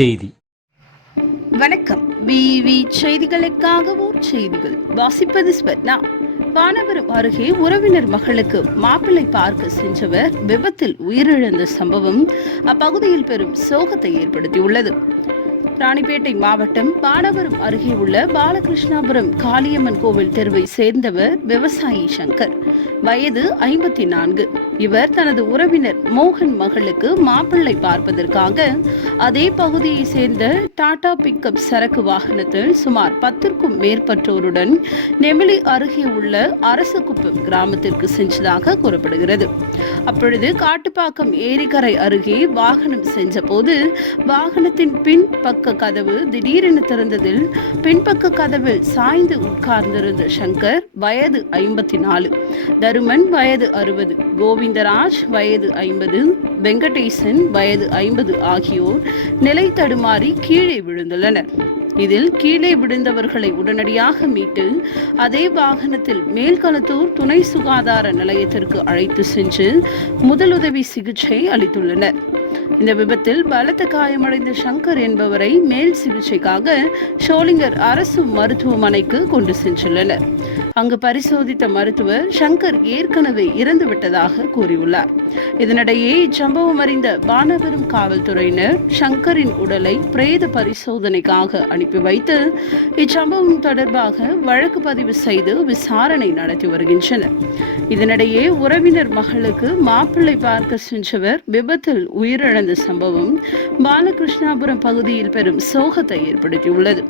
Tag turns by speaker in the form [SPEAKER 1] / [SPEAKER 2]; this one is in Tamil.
[SPEAKER 1] செய்தி.
[SPEAKER 2] வணக்கம். பிவி செய்திகளுக்காக செய்திகள். வாசிப்பது ஸ்வர்ணா வானவரம் அருகே உறவினர் மகளுக்கு மாப்பிள்ளை பார்க்க சென்றவர் விபத்தில் உயிரிழந்த சம்பவம் அப்பகுதியில் பெரும் சோகத்தை ஏற்படுத்தியுள்ளது. ராணிப்பேட்டை மாவட்டம் பானவரம் அருகே உள்ள பாலகிருஷ்ணாபுரம் காளியம்மன் கோவில் தெருவை சேர்ந்தவர் விவசாயி சங்கர். வயது ஐம்பத்தி நான்கு. இவர் தனது உறவினர் மோகன் மகளுக்கு மாப்பிள்ளை பார்ப்பதற்காக அதே பகுதியை சேர்ந்த டாடா பிக்கப் சரக்கு வாகனத்தில் சுமார் பத்திற்கும் மேற்பட்டோருடன் நெமிலி அருகே உள்ள அரசகுப்பம் கிராமத்திற்கு சென்றதாக கூறப்படுகிறது. அப்பொழுது காட்டுப்பாக்கம் ஏரிக்கரை அருகே வாகனம் சென்றபோது வாகனத்தின் பின் பக்க கதவு திடீரென திறந்ததில் பின்பக்க கதவில் சாய்ந்து உட்கார்ந்திருந்த சங்கர் வயது ஐம்பத்தி நாலு தருமன் வயது அறுபது. கோவிந்தராஜ் வயது ஐம்பது. வெங்கடேசன் வயது ஐம்பது ஆகியோர் நிலை தடுமாறி கீழே விழுந்துள்ளனர். இதில் கீழே விழுந்தவர்களை உடனடியாக மீட்டு அதே வாகனத்தில் மேல்களத்தூர் துணை சுகாதார நிலையத்திற்கு அழைத்து சென்று முதலுதவி சிகிச்சை அளித்துள்ளனர். இந்த விபத்தில் பலத்த காயமடைந்த சங்கர் என்பவரை மேல் சிகிச்சைக்காக ஷோலிங்கர் அரசு மருத்துவமனைக்கு கொண்டு சென்றுள்ளனர். அங்கு பரிசோதித்த மருத்துவர் சங்கர் ஏற்கனவே இறந்து விட்டதாக கூறியுள்ளார். இதனிடையே இச்சம்பவம் அறிந்த வானவரும் காவல்துறையினர் சங்கரின் உடலை பிரேத பரிசோதனைக்காக அனுப்பி வைத்து இச்சம்பவம் தொடர்பாக வழக்கு பதிவு செய்து விசாரணை நடத்தி வருகின்றனர். இதனிடையே உறவினர் மகளுக்கு மாப்பிள்ளை பார்க்க சென்றவர் விபத்தில் உயிரிழந்த சம்பவம் பாலகிருஷ்ணாபுரம் பகுதியில் பெரும் சோகத்தை ஏற்படுத்தியுள்ளது.